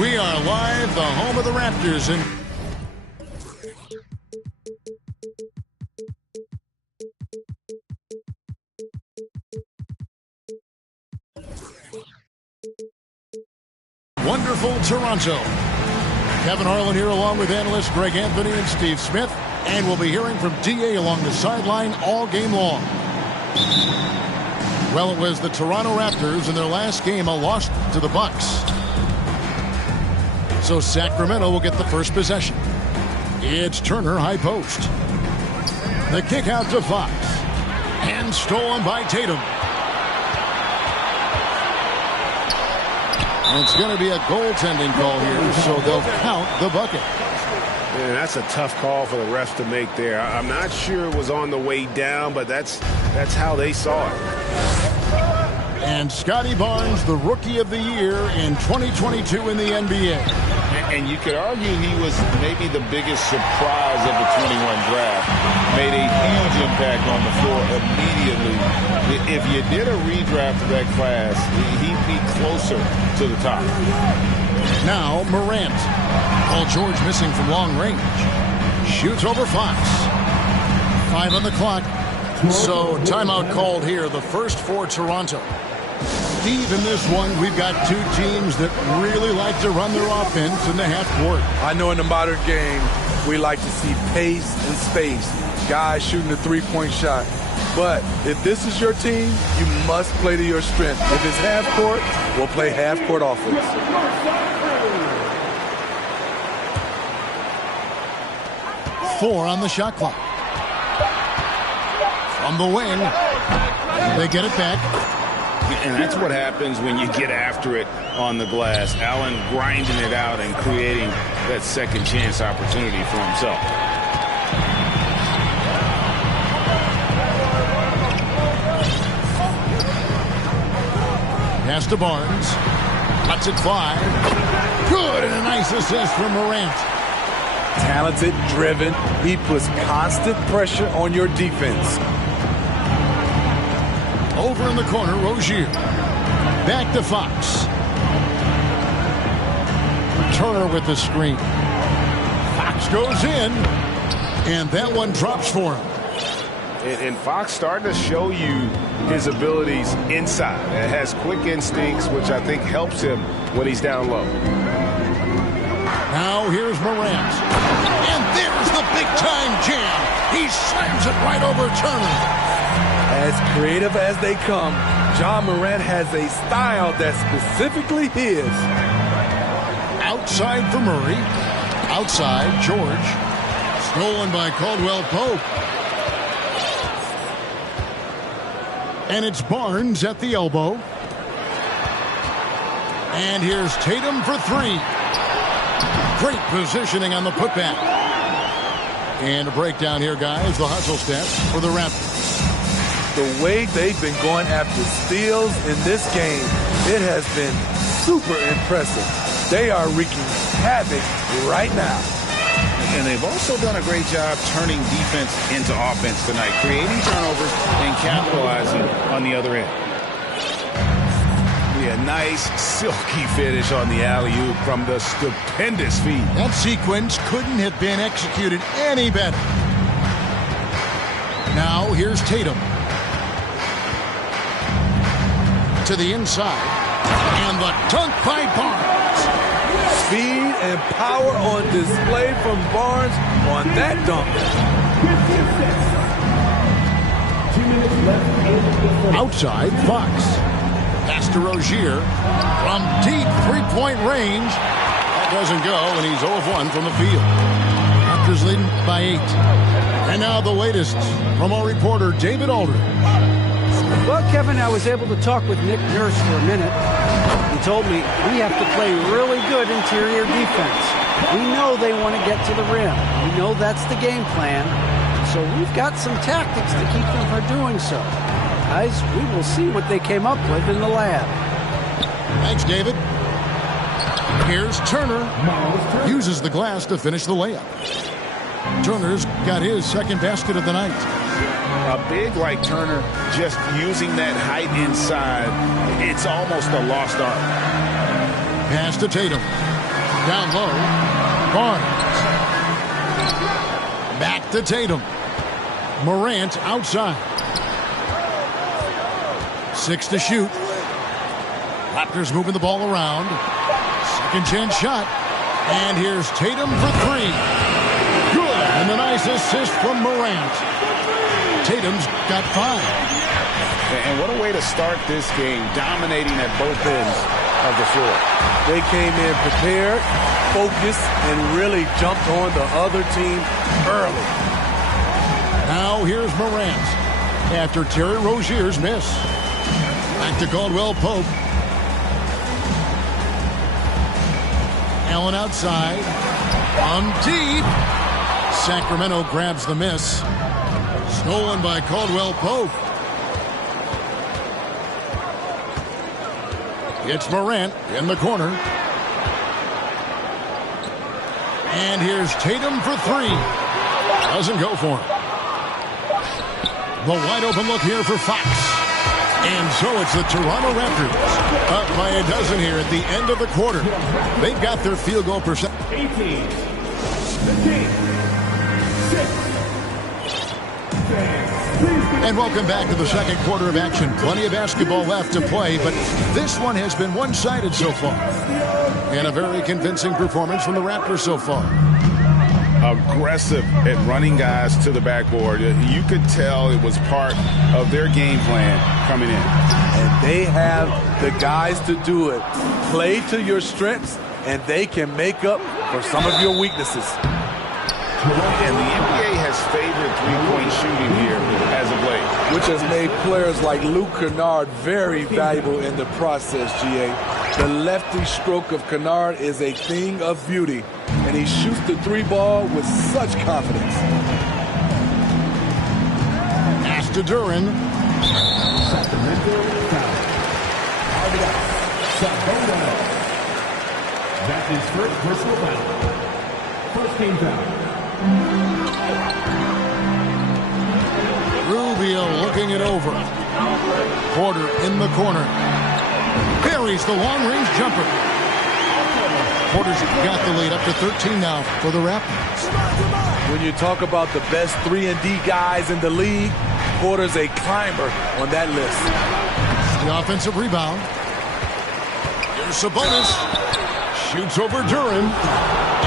We are live, the home of the Raptors. And wonderful Toronto. Kevin Harlan here along with analysts Greg Anthony and Steve Smith. And we'll be hearing from D.A. along the sideline all game long. Well, it was the Toronto Raptors in their last game, a loss to the Bucks. So Sacramento will get the first possession. It's Turner, high post. The kick out to Fox. And stolen by Tatum. And it's going to be a goaltending call here, so they'll count the bucket. Man, that's a tough call for the refs to make there. I'm not sure it was on the way down, but that's how they saw it. And Scotty Barnes, the Rookie of the Year in 2022 in the NBA. And you could argue he was maybe the biggest surprise of the 21 draft. Made a huge impact on the floor immediately. If you did a redraft of that class, he'd be closer to the top. Now Morant. Paul George missing from long range. Shoots over Fox. 5 on the clock. So timeout called here, the first for Toronto. Steve, in this one, we've got two teams that really like to run their offense in the half court. I know in the modern game, we like to see pace and space. Guys shooting the three-point shot. But if this is your team, you must play to your strength. If it's half court, we'll play half court offense. Four on the shot clock. From the wing, they get it back. And that's what happens when you get after it on the glass. Allen grinding it out and creating that second chance opportunity for himself. Pass to Barnes. Cuts it 5. Good, and a nice assist from Morant. Talented, driven. He puts constant pressure on your defense. Over in the corner, Rozier. Back to Fox. Turner with the screen. Fox goes in, and that one drops for him. And Fox starting to show you his abilities inside. It has quick instincts, which I think helps him when he's down low. Now here's Morant. And there's the big-time jam. He slams it right over Turner. As creative as they come, Ja Morant has a style that's specifically his. Outside for Murray. Outside, George. Stolen by Caldwell Pope. And it's Barnes at the elbow. And here's Tatum for 3. Great positioning on the putback. And a breakdown here, guys. The hustle stats for the Raptors. The way they've been going after steals in this game, it has been super impressive. They are wreaking havoc right now. And they've also done a great job turning defense into offense tonight, creating turnovers and capitalizing on the other end. A nice silky finish on the alley-oop from the stupendous feed. That sequence couldn't have been executed any better. Now here's Tatum. To the inside. And the dunk by Barnes. Speed and power on display from Barnes on that dunk. Outside, Fox. Pass to Rozier from deep three-point range. That doesn't go, and he's 0 of 1 from the field. Raptors leading by 8. And now the latest from our reporter, David Aldridge. Well, Kevin, I was able to talk with Nick Nurse for a minute. He told me we have to play really good interior defense. We know they want to get to the rim. We know that's the game plan. So we've got some tactics to keep them from doing so. Guys, we will see what they came up with in the lab. Thanks, David. Here's Turner. Uses the glass to finish the layup. Turner's got his second basket of the night. A big like Turner, just using that height inside, it's almost a lost art. Pass to Tatum. Down low. Barnes. Back to Tatum. Morant outside. 6 to shoot. Raptors moving the ball around. Second chance shot. And here's Tatum for 3. Good. And a nice assist from Morant. Tatum's got 5. And what a way to start this game, dominating at both ends of the floor. They came in prepared, focused, and really jumped on the other team early. Now here's Morant after Terry Rozier's miss. Back to Caldwell Pope. Allen outside. On deep. Sacramento grabs the miss. Stolen by Caldwell Pope. It's Morant in the corner. And here's Tatum for 3. Doesn't go for him. The wide open look here for Fox. And so it's the Toronto Raptors up by a dozen here at the end of the quarter. They've got their field goal percent. 18, 15, 6. And welcome back to the second quarter of action. Plenty of basketball left to play, but this one has been one-sided so far. And a very convincing performance from the Raptors so far. Aggressive at running guys to the backboard. You could tell it was part of their game plan coming in. And they have the guys to do it. Play to your strengths, and they can make up for some of your weaknesses. And the NBA has favored three-point shooting here as of late, which has made players like Luke Kennard very valuable in the process, GA. The lefty stroke of Kennard is a thing of beauty, and he shoots the 3 ball with such confidence. Pass to Duren. Sacramento foul. Sabonis. That's his first personal foul. First team foul. Rubio looking it over. Porter in the corner. Buries the long-range jumper. Porter's got the lead up to 13 now for the Raptors. When you talk about the best 3-and-D guys in the league, Porter's a climber on that list. The offensive rebound. Here's Sabonis. Shoots over Duren.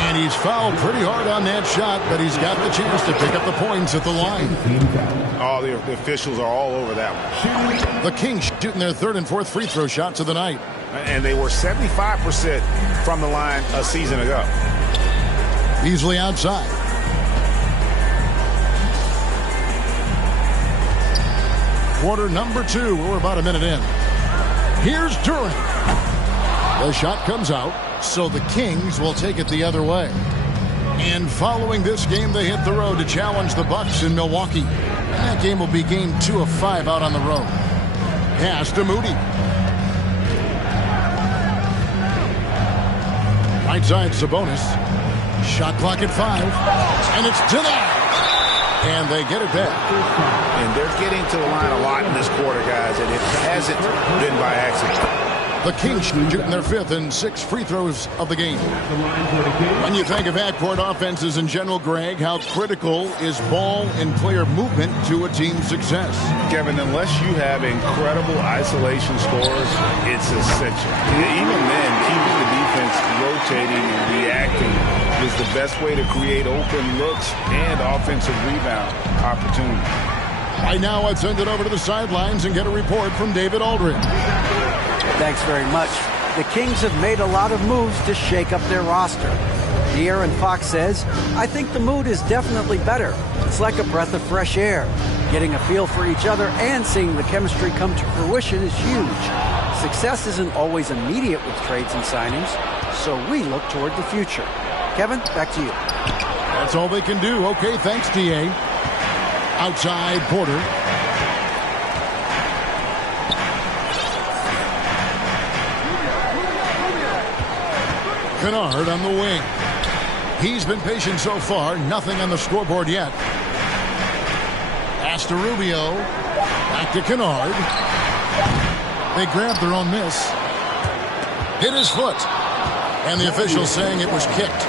And he's fouled pretty hard on that shot, but he's got the chance to pick up the points at the line. Oh, the officials are all over that one. The Kings shooting their 3rd and 4th free throw shots of the night. And they were 75% from the line a season ago. Easily outside. Quarter number 2. We're about a minute in. Here's Duren. The shot comes out, so the Kings will take it the other way. And following this game, they hit the road to challenge the Bucks in Milwaukee. And that game will be game 2 of 5 out on the road. Pass to Moody. Right side, Sabonis. Shot clock at 5. And it's denied. And they get it back. And they're getting to the line a lot in this quarter, guys, and it hasn't been by accident. The Kings shooting their 5th and 6th free throws of the game. When you think of backcourt offenses in general, Greg, how critical is ball and player movement to a team's success? Kevin, unless you have incredible isolation scores, it's essential. Even then, keeping the defense rotating and reacting is the best way to create open looks and offensive rebound opportunities. Right now, I'd send it over to the sidelines and get a report from David Aldridge. Thanks very much. The Kings have made a lot of moves to shake up their roster. De'Aaron Fox says, I think the mood is definitely better. It's like a breath of fresh air. Getting a feel for each other and seeing the chemistry come to fruition is huge. Success isn't always immediate with trades and signings, so we look toward the future. Kevin, back to you. That's all they can do. Okay, thanks, D.A. Outside, Porter. Kennard on the wing. He's been patient so far. Nothing on the scoreboard yet. Pass to Rubio. Back to Kennard. They grabbed their own miss. Hit his foot. And the official saying it was kicked.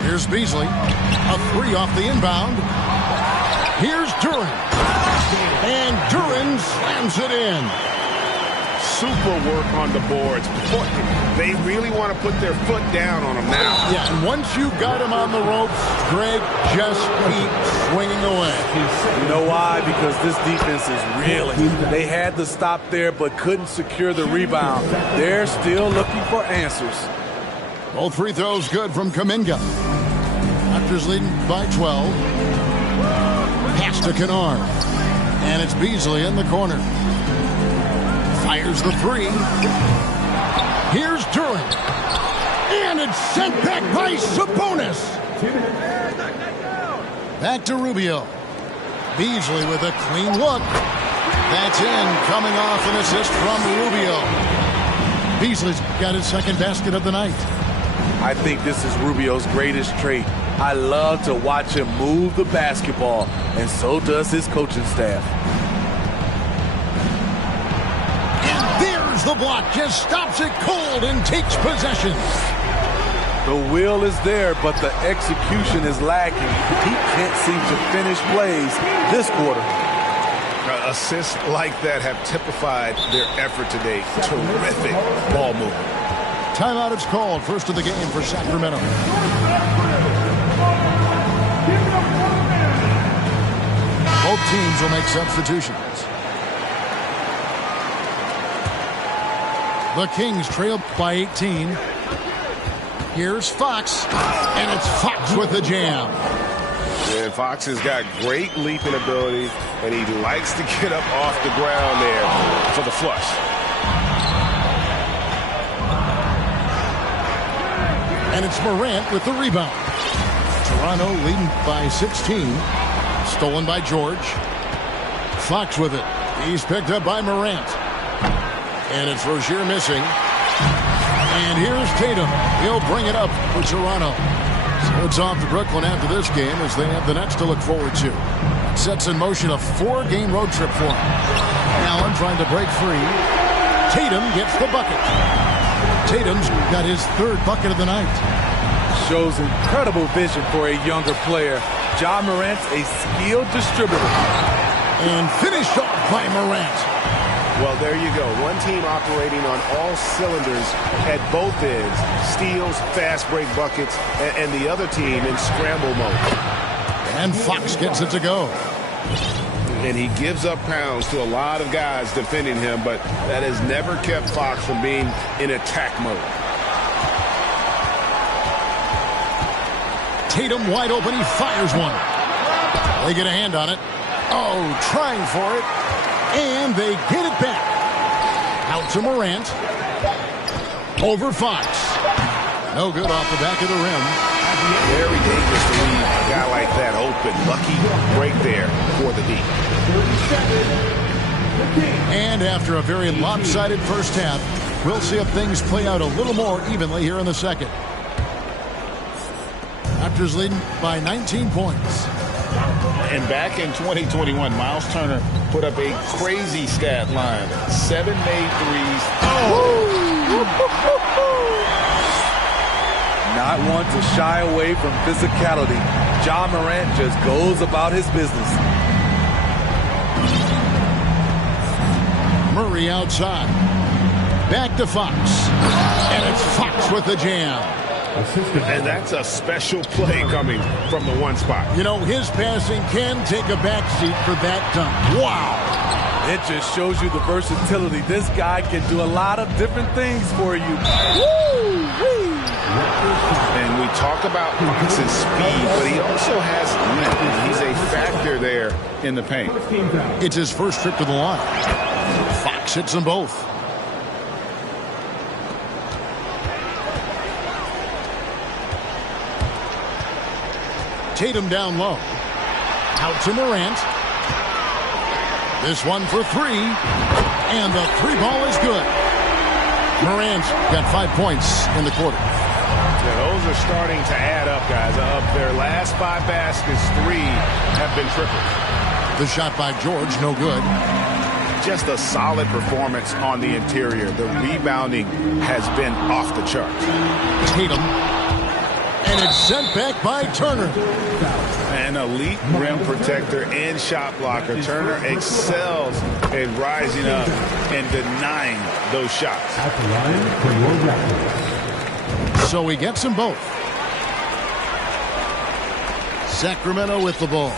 Here's Beasley. A three off the inbound. Here's Duren. And Duren slams it in. Super work on the boards. They really want to put their foot down on him now. Yeah, and once you got him on the ropes, Greg, just keep swinging away. You know why? Because this defense is reeling. They had to stop there but couldn't secure the rebound. They're still looking for answers. Both free throws good from Kuminga. Raptors leading by 12. Pass to Kennard. And it's Beasley in the corner. Fires the three. Here's Duren. And it's sent back by Sabonis. Back to Rubio. Beasley with a clean look. That's in, coming off an assist from Rubio. Beasley's got his second basket of the night. I think this is Rubio's greatest trait. I love to watch him move the basketball, and so does his coaching staff. And there's the block. Just stops it cold and takes possession. The will is there, but the execution is lacking. He can't seem to finish plays this quarter. Assists like that have typified their effort today. Terrific ball movement. Timeout is called. First of the game for Sacramento. Both teams will make substitutions. The Kings trail by 18. Here's Fox, and it's Fox with the jam. And Fox has got great leaping ability, and he likes to get up off the ground there for the flush. And it's Morant with the rebound. Toronto leading by 16. Stolen by George. Fox with it. He's picked up by Morant. And it's Rozier missing. And here's Tatum. He'll bring it up for Toronto. So it's off to Brooklyn after this game as they have the Nets to look forward to. Sets in motion a 4-game road trip for him. Allen trying to break free. Tatum gets the bucket. Tatum's got his third bucket of the night. Shows incredible vision for a younger player. Ja Morant's a skilled distributor. And finished off by Morant. Well, there you go. One team operating on all cylinders at both ends. Steals, fast break buckets, and the other team in scramble mode. And Fox gets it to go. And he gives up pounds to a lot of guys defending him, but that has never kept Fox from being in attack mode. Tatum wide open. He fires one. They get a hand on it. Oh, trying for it. And they get it back. Out to Morant. Over Fox. No good off the back of the rim. Very dangerous to leave a guy like that open. Lucky break there for the D. And after a very lopsided first half, we'll see if things play out a little more evenly here in the second. Raptors leading by 19 points. And back in 2021, Miles Turner put up a crazy stat line. 7 made threes. Not one to shy away from physicality. Ja Morant just goes about his business. Murray outside. Back to Fox. And it's Fox with the jam. And that's a special play coming from the one spot. You know, his passing can take a backseat for that dunk. Wow. It just shows you the versatility. This guy can do a lot of different things for you. Woo-wee. And we talk about Fox's speed, but he also has length. He's a factor there in the paint. It's his first trip to the line. Fox hits them both. Tatum down low. Out to Morant. This one for three. And the three ball is good. Morant's got 5 points in the quarter. Yeah, those are starting to add up, guys. Of their last 5 baskets, 3 have been triples. The shot by George, no good. Just a solid performance on the interior. The rebounding has been off the charts. Tatum. And it's sent back by Turner. An elite rim protector and shot blocker. Turner excels in rising up and denying those shots. At the line for your Raptors. So he gets them both. Sacramento with the ball.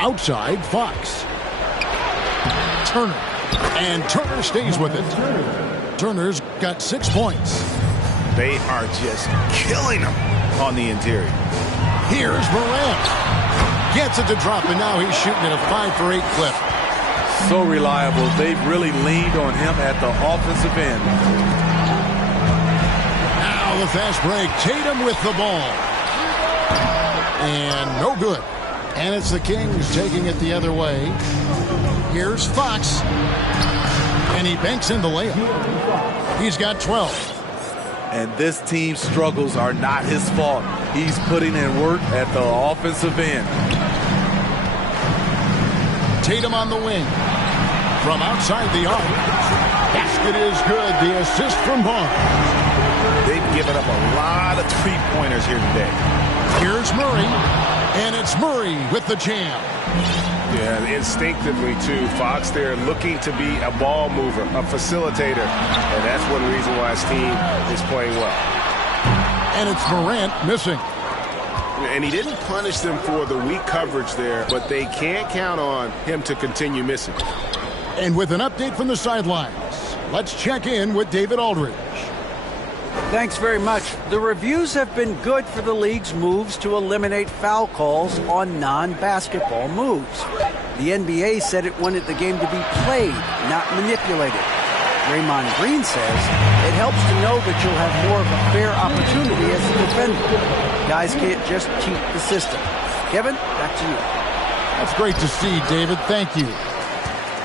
Outside, Fox. Turner. And Turner stays with it. Turner's got 6 points. They are just killing them on the interior. Here's Morant. Gets it to drop, and now he's shooting at a 5 for 8 clip. So reliable. They've really leaned on him at the offensive end. Now the fast break. Tatum with the ball. And no good. And it's the Kings taking it the other way. Here's Fox. And he banks in the layup. He's got 12. And this team's struggles are not his fault. He's putting in work at the offensive end. Tatum on the wing. From outside the arc. Basket is good. The assist from Barnes. They've given up a lot of three-pointers here today. Here's Murray. And it's Murray with the jam. Yeah, instinctively, too. Fox there looking to be a ball mover, a facilitator. And that's one reason why his team is playing well. And it's Morant missing. And he didn't punish them for the weak coverage there, but they can't count on him to continue missing. And with an update from the sidelines, let's check in with David Aldridge. Thanks very much. The reviews have been good for the league's moves to eliminate foul calls on non-basketball moves. The NBA said it wanted the game to be played, not manipulated. Draymond Green says it helps to know that you'll have more of a fair opportunity as a defender. Guys can't just cheat the system. Kevin, back to you. That's great to see, David. Thank you.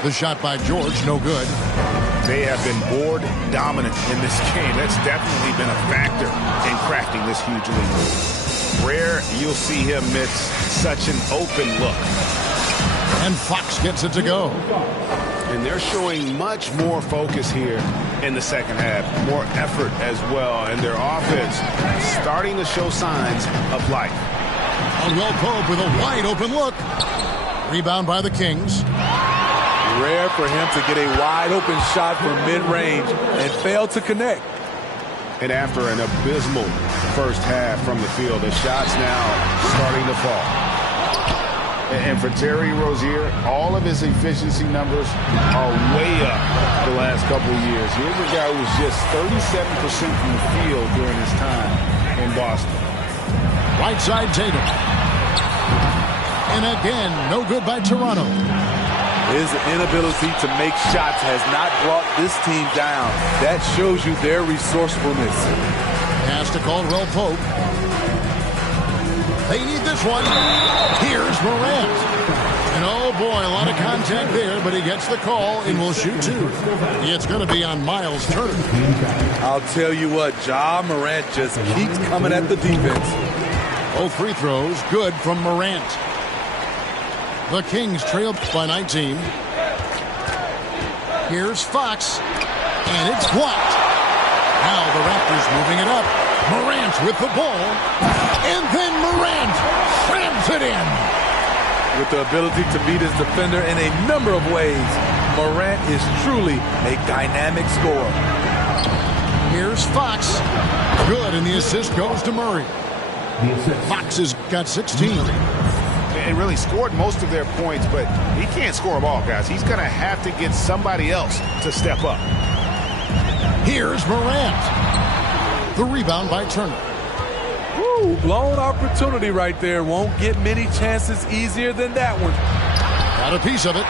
The shot by George, no good. They have been board dominant in this game. That's definitely been a factor in crafting this huge lead. Rare you'll see him miss such an open look. And Fox gets it to go. And they're showing much more focus here in the second half. More effort as well. And their offense starting to show signs of life. Will Pope with a wide open look. Rebound by the Kings. Rare for him to get a wide-open shot from mid-range and fail to connect. And after an abysmal first half from the field, the shots now starting to fall. And for Terry Rozier, all of his efficiency numbers are way up the last couple of years. Here's a guy who was just 37% from the field during his time in Boston. Right side Tatum. And again, no good by Toronto. His inability to make shots has not brought this team down. That shows you their resourcefulness. Pass to Caldwell Pope. They need this one. Here's Morant. And oh boy, a lot of contact there, but he gets the call and will shoot 2. It's going to be on Miles Turner. I'll tell you what, Ja Morant just keeps coming at the defense. Both free throws good from Morant. The Kings trail by 19. Here's Fox. And it's blocked. Now the Raptors moving it up. Morant with the ball. And then Morant slams it in. With the ability to beat his defender in a number of ways, Morant is truly a dynamic scorer. Here's Fox. Good, and the assist goes to Murray. Fox has got 16. And really scored most of their points, but he can't score them all, guys. He's going to have to get somebody else to step up. Here's Morant. The rebound by Turner. Woo, blown opportunity right there. Won't get many chances easier than that one. Got a piece of it.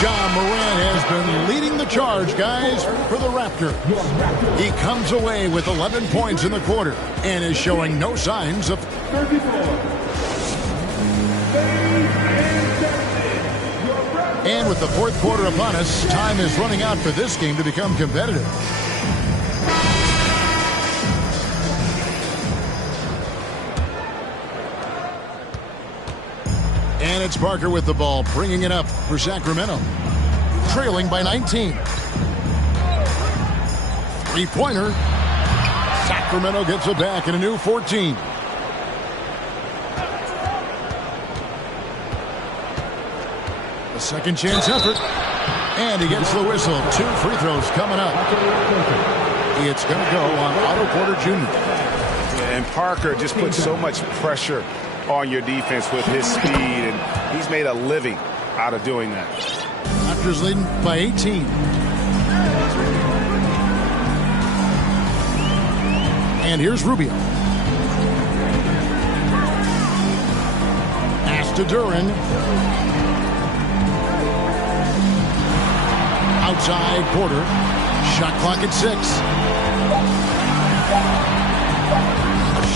Ja Morant has been leading the charge, guys, for the Raptors. He comes away with 11 points in the quarter and is showing no signs of... with the fourth quarter upon us, time is running out for this game to become competitive. And it's Parker with the ball, bringing it up for Sacramento. Trailing by 19. Three-pointer. Sacramento gets it back in a new 14. A second chance effort. And he gets the whistle. 2 free throws coming up. It's going to go on Otto Porter Jr. And Parker just puts so much pressure on your defense with his speed, and he's made a living out of doing that. Raptors leading by 18. And here's Rubio. Pass to Duren. Outside Porter. Shot clock at 6.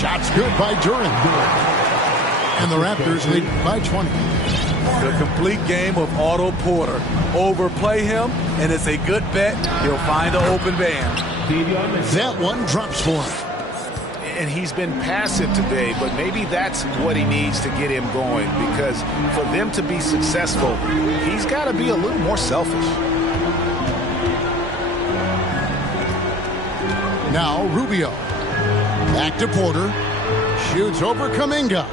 Shot's good by Duren. And the Raptors lead by 20. The complete game of Otto Porter. Overplay him, and it's a good bet. He'll find an open man. That one drops for him. And he's been passive today, but maybe that's what he needs to get him going, because for them to be successful, he's got to be a little more selfish. Now Rubio. Back to Porter. Shoots over Kuminga.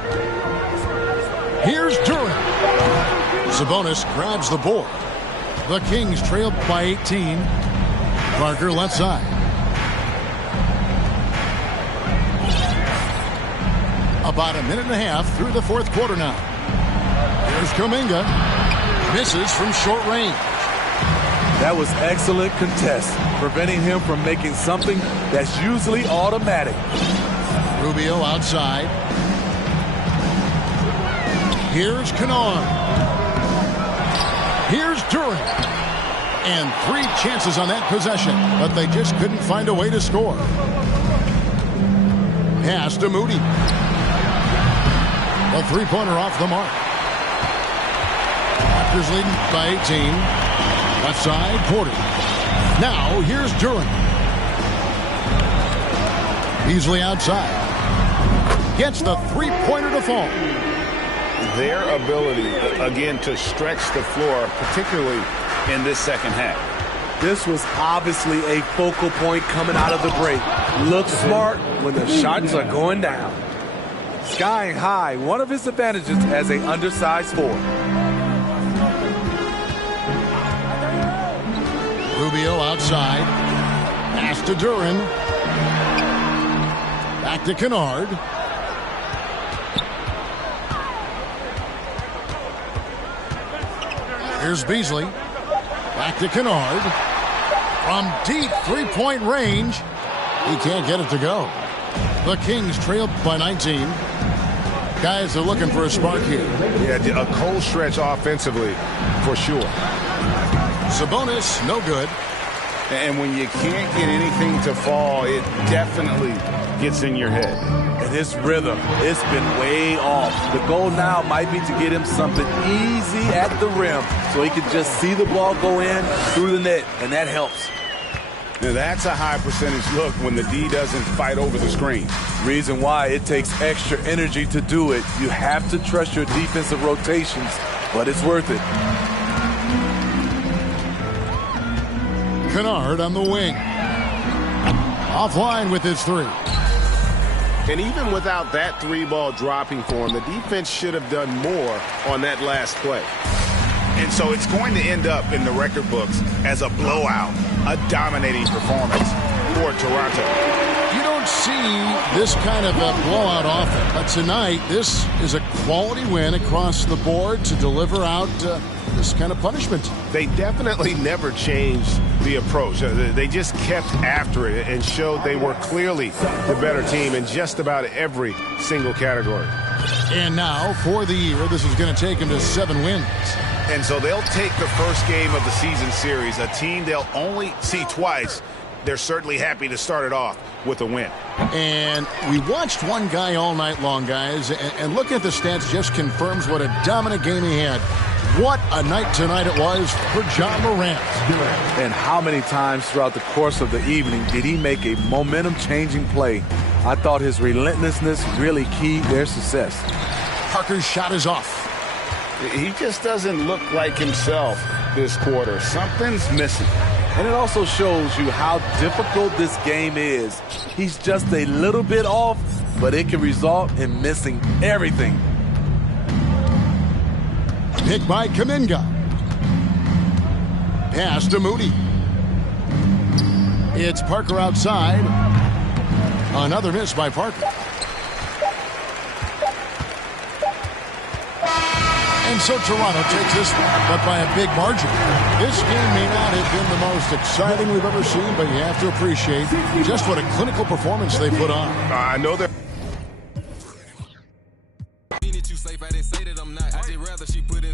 Here's Duren. Sabonis grabs the board. The Kings trail by 18. Parker left side. About a minute and a half through the fourth quarter now. Here's Kuminga. Misses from short range. That was excellent contest, preventing him from making something that's usually automatic. Rubio outside. Here's Kennard. Here's Duren. And 3 chances on that possession, but they just couldn't find a way to score. Pass to Moody. A three-pointer off the mark. Raptors leading by 18. Left side, Porter. Now, here's Duren. Beasley outside. Gets the three-pointer to fall. Their ability, again, to stretch the floor, particularly in this second half. This was obviously a focal point coming out of the break. Look smart when the shots are going down. Skying high, one of his advantages as an undersized forward. Rubio outside. Pass to Duren. Back to Kennard. Here's Beasley. Back to Kennard. From deep three-point range. He can't get it to go. The Kings trail by 19. Guys are looking for a spark here. Yeah, a cold stretch offensively, for sure. Sabonis, no good. And when you can't get anything to fall, it definitely gets in your head. And his rhythm, it's been way off. The goal now might be to get him something easy at the rim so he can just see the ball go in through the net, and that helps. Now that's a high percentage look when the D doesn't fight over the screen. Reason why it takes extra energy to do it. You have to trust your defensive rotations, but it's worth it. Kennard on the wing. Offline with his three. And even without that three ball dropping for him, the defense should have done more on that last play. And so it's going to end up in the record books as a blowout, a dominating performance for Toronto. You don't see this kind of a blowout often, but tonight this is a quality win across the board to deliver out this kind of punishment. They definitely never changed the approach. They just kept after it and showed they were clearly the better team in just about every single category. And now, for the year, this is going to take them to 7 wins. And so they'll take the first game of the season series, a team they'll only see twice. They're certainly happy to start it off with a win. And we watched one guy all night long, guys, and looking at the stats just confirms what a dominant game he had. What a night tonight it was for Ja Morant. And how many times throughout the course of the evening did he make a momentum-changing play? I thought his relentlessness really keyed their success. Parker's shot is off. He just doesn't look like himself this quarter. Something's missing. And it also shows you how difficult this game is. He's just a little bit off, but it can result in missing everything. Pick by Kuminga. Pass to Moody. It's Parker outside. Another miss by Parker. And so Toronto takes this one, but by a big margin. This game may not have been the most exciting we've ever seen, but you have to appreciate just what a clinical performance they put on. I know that. Too safe, I didn't say that I'm not. I just rather she put in